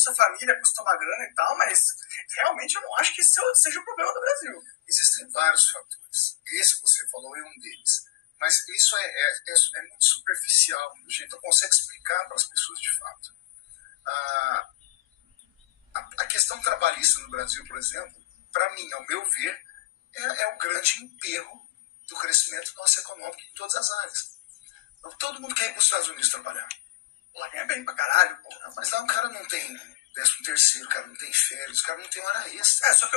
Bolsa Família custa uma grana e tal, mas realmente eu não acho que isso seja o problema do Brasil. Existem vários fatores. Esse que você falou é um deles. Mas isso é muito superficial. A gente não consegue explicar para as pessoas de fato. A questão trabalhista no Brasil, por exemplo, para mim, ao meu ver, é o grande enterro do crescimento nosso econômico em todas as áreas. Todo mundo quer ir para os Estados Unidos trabalhar. Lá ganha bem pra caralho, pô. Mas lá o cara não tem 13º, o cara não tem férias, o cara não tem hora extra. Só que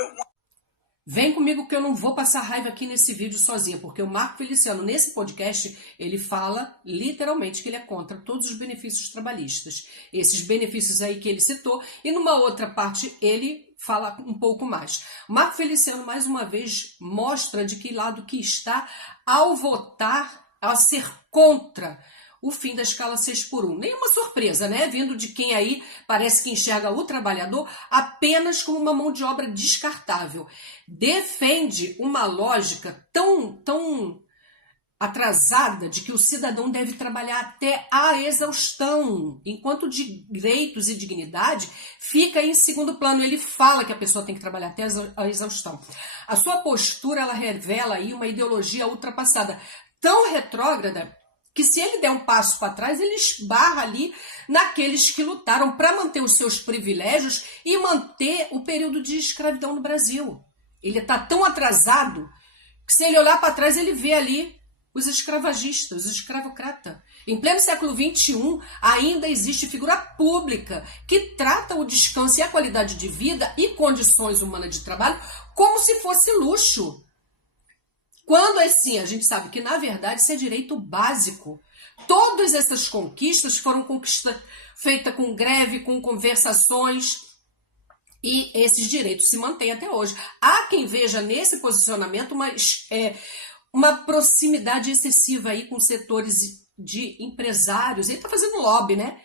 Vem comigo que eu não vou passar raiva aqui nesse vídeo sozinha, porque o Marco Feliciano, nesse podcast, ele fala literalmente que ele é contra todos os benefícios trabalhistas. Esses benefícios aí que ele citou, e numa outra parte ele fala um pouco mais. O Marco Feliciano, mais uma vez, mostra de que lado que está ao votar, a ser contra o fim da escala 6x1. Nenhuma surpresa, né? Vindo de quem aí parece que enxerga o trabalhador apenas como uma mão de obra descartável. Defende uma lógica tão atrasada de que o cidadão deve trabalhar até a exaustão, enquanto direitos e dignidade fica em segundo plano. Ele fala que a pessoa tem que trabalhar até a exaustão. A sua postura, ela revela aí uma ideologia ultrapassada, tão retrógrada, que se ele der um passo para trás, ele esbarra ali naqueles que lutaram para manter os seus privilégios e manter o período de escravidão no Brasil. Ele está tão atrasado que se ele olhar para trás, ele vê ali os escravagistas, os escravocratas. Em pleno século XXI, ainda existe figura pública que trata o descanso e a qualidade de vida e condições humanas de trabalho como se fosse luxo. Quando assim, a gente sabe que, na verdade, isso é direito básico. Todas essas conquistas foram conquistas feitas com greve, com conversações, e esses direitos se mantêm até hoje. Há quem veja nesse posicionamento uma proximidade excessiva aí com setores de empresários. Ele está fazendo lobby, né?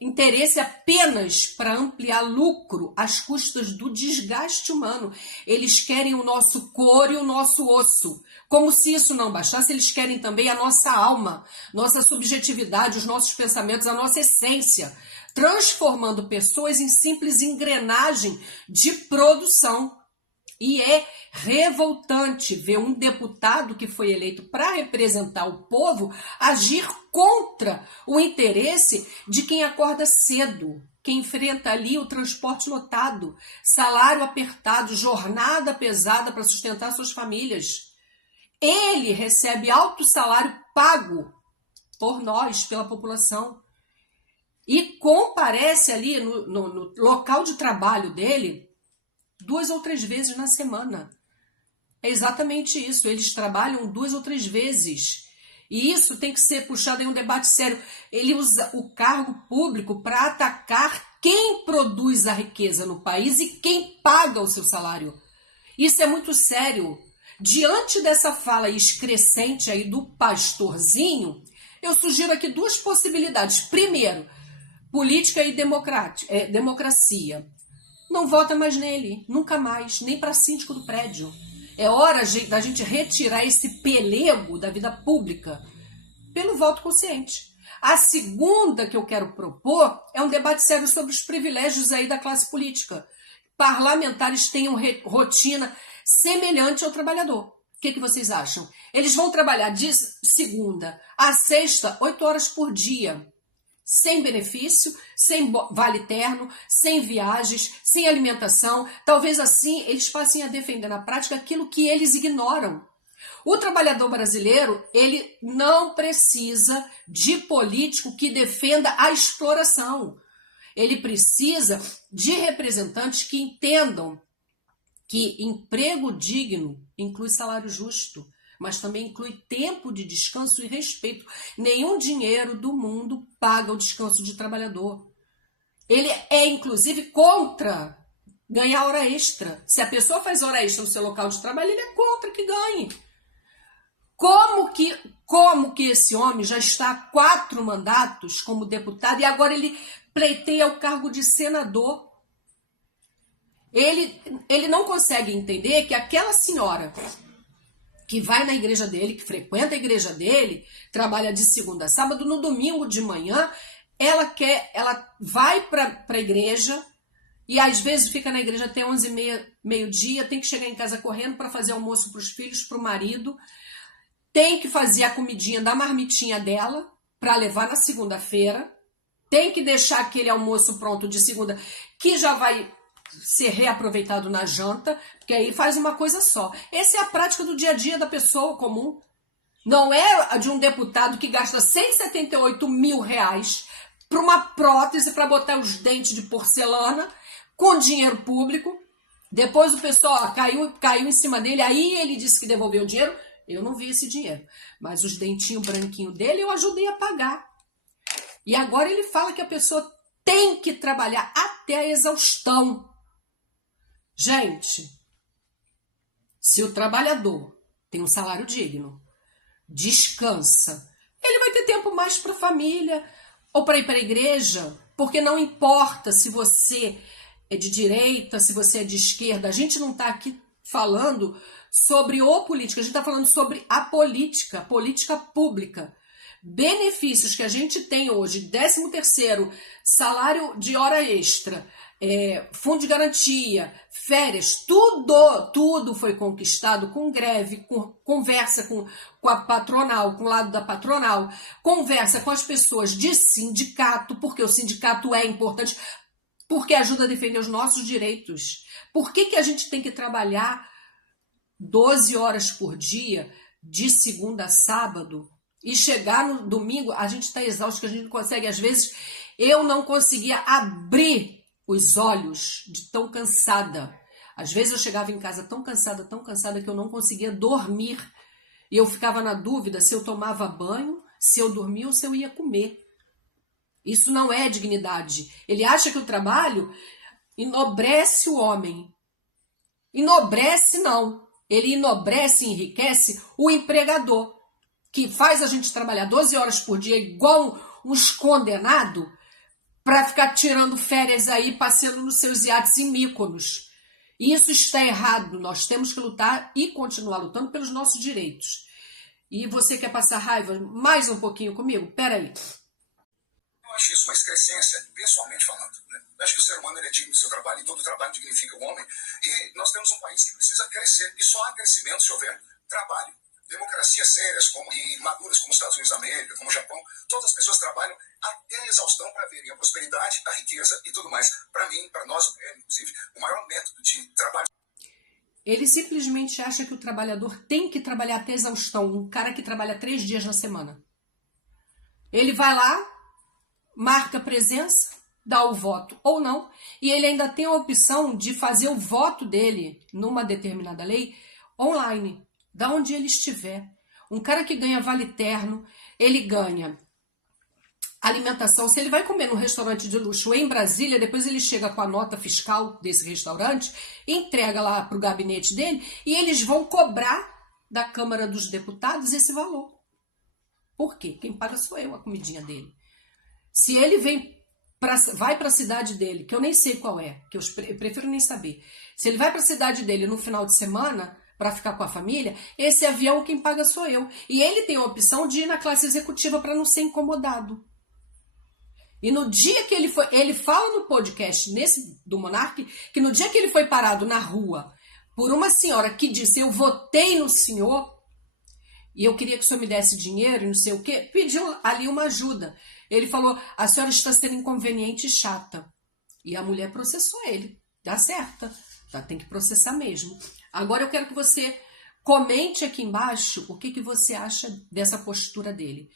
Interesse apenas para ampliar lucro às custas do desgaste humano. Eles querem o nosso couro e o nosso osso. Como se isso não bastasse, eles querem também a nossa alma, nossa subjetividade, os nossos pensamentos, a nossa essência, transformando pessoas em simples engrenagem de produção. E é revoltante ver um deputado que foi eleito para representar o povo agir contra o interesse de quem acorda cedo, quem enfrenta ali o transporte lotado, salário apertado, jornada pesada para sustentar suas famílias. Ele recebe alto salário pago por nós, pela população, e comparece ali no local de trabalho dele 2 ou 3 vezes na semana. É exatamente isso. Eles trabalham 2 ou 3 vezes. E isso tem que ser puxado em um debate sério. Ele usa o cargo público para atacar quem produz a riqueza no país e quem paga o seu salário. Isso é muito sério. Diante dessa fala excrescente aí do pastorzinho, eu sugiro aqui 2 possibilidades. Primeiro, política e democracia. Não vota mais nele, nunca mais, nem para síndico do prédio. É hora da gente retirar esse pelego da vida pública pelo voto consciente. A segunda que eu quero propor é um debate sério sobre os privilégios aí da classe política. Parlamentares tenham rotina semelhante ao trabalhador. O que vocês acham? Eles vão trabalhar de segunda a sexta, 8 horas por dia. Sem benefício, sem vale-terno, sem viagens, sem alimentação. Talvez assim eles passem a defender na prática aquilo que eles ignoram. O trabalhador brasileiro, ele não precisa de político que defenda a exploração. Ele precisa de representantes que entendam que emprego digno inclui salário justo, mas também inclui tempo de descanso e respeito. Nenhum dinheiro do mundo paga o descanso de trabalhador. Ele é, inclusive, contra ganhar hora extra. Se a pessoa faz hora extra no seu local de trabalho, ele é contra que ganhe. Como que esse homem já está há 4 mandatos como deputado e agora ele pleiteia o cargo de senador? Ele não consegue entender que aquela senhora que vai na igreja dele, que frequenta a igreja dele, trabalha de segunda a sábado, no domingo de manhã, ela vai para a igreja e às vezes fica na igreja até 11h30, meio-dia, tem que chegar em casa correndo para fazer almoço para os filhos, para o marido, tem que fazer a comidinha da marmitinha dela para levar na segunda-feira, tem que deixar aquele almoço pronto de segunda, que já vai ser reaproveitado na janta, porque aí faz uma coisa só. Essa é a prática do dia a dia da pessoa comum. Não é a de um deputado que gasta 178 mil reais para uma prótese para botar os dentes de porcelana com dinheiro público. Depois o pessoal caiu em cima dele, aí ele disse que devolveu o dinheiro. Eu não vi esse dinheiro, mas os dentinhos branquinhos dele eu ajudei a pagar. E agora ele fala que a pessoa tem que trabalhar até a exaustão. Gente, se o trabalhador tem um salário digno, descansa, ele vai ter tempo mais para a família ou para ir para a igreja, porque não importa se você é de direita, se você é de esquerda, a gente não está aqui falando sobre o político, a gente está falando sobre a política pública. Benefícios que a gente tem hoje, 13º, salário de hora extra, fundo de garantia, férias, tudo foi conquistado com greve, com conversa com a patronal, com o lado da patronal, conversa com as pessoas de sindicato, porque o sindicato é importante, porque ajuda a defender os nossos direitos. Por que a gente tem que trabalhar 12 horas por dia, de segunda a sábado, e chegar no domingo, a gente está exausto, que a gente não consegue. Às vezes, eu não conseguia abrir os olhos de tão cansada. Às vezes eu chegava em casa tão cansada que eu não conseguia dormir. E eu ficava na dúvida se eu tomava banho, se eu dormia ou se eu ia comer. Isso não é dignidade. Ele acha que o trabalho enobrece o homem. Enobrece não. Ele enobrece e enriquece o empregador, que faz a gente trabalhar 12 horas por dia igual uns condenados para ficar tirando férias aí, passeando nos seus iates em Mykonos. E isso está errado. Nós temos que lutar e continuar lutando pelos nossos direitos. E você quer passar raiva mais um pouquinho comigo? Peraí. Eu acho isso uma excrescência, pessoalmente falando. Né? Eu acho que o ser humano é digno do seu trabalho e todo trabalho dignifica o homem. E nós temos um país que precisa crescer. E só há crescimento se houver trabalho. Democracias sérias e maduras como os Estados Unidos da América, como o Japão, todas as pessoas trabalham até a exaustão para verem a prosperidade, a riqueza e tudo mais. Para mim, para nós, inclusive, o maior método de trabalho. Ele simplesmente acha que o trabalhador tem que trabalhar até a exaustão. Um cara que trabalha 3 dias na semana. Ele vai lá, marca presença, dá o voto ou não, e ele ainda tem a opção de fazer o voto dele numa determinada lei online. Da onde ele estiver. Um cara que ganha vale terno, ele ganha alimentação. Se ele vai comer num restaurante de luxo em Brasília, depois ele chega com a nota fiscal desse restaurante, entrega lá para o gabinete dele e eles vão cobrar da Câmara dos Deputados esse valor. Por quê? Quem paga sou eu, a comidinha dele. Se ele vai para a cidade dele, que eu nem sei qual é, que eu prefiro nem saber. Se ele vai para a cidade dele no final de semana para ficar com a família, esse avião quem paga sou eu. E ele tem a opção de ir na classe executiva para não ser incomodado. E no dia que ele fala no podcast do Monark, que no dia que ele foi parado na rua por uma senhora que disse, eu votei no senhor, e eu queria que o senhor me desse dinheiro e não sei o quê, pediu ali uma ajuda. Ele falou, a senhora está sendo inconveniente e chata. E a mulher processou ele. Dá certa. Tá, tem que processar mesmo. Agora eu quero que você comente aqui embaixo o que você acha dessa postura dele.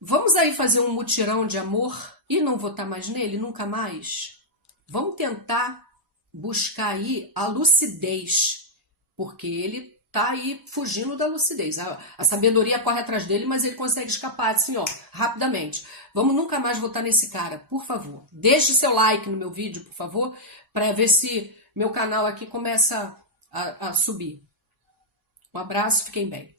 Vamos aí fazer um mutirão de amor e não votar mais nele, nunca mais? Vamos tentar buscar aí a lucidez, porque ele tá aí fugindo da lucidez. A sabedoria corre atrás dele, mas ele consegue escapar assim, ó, rapidamente. Vamos nunca mais votar nesse cara, por favor. Deixe seu like no meu vídeo, por favor, para ver se meu canal aqui começa a subir. Um abraço, fiquem bem.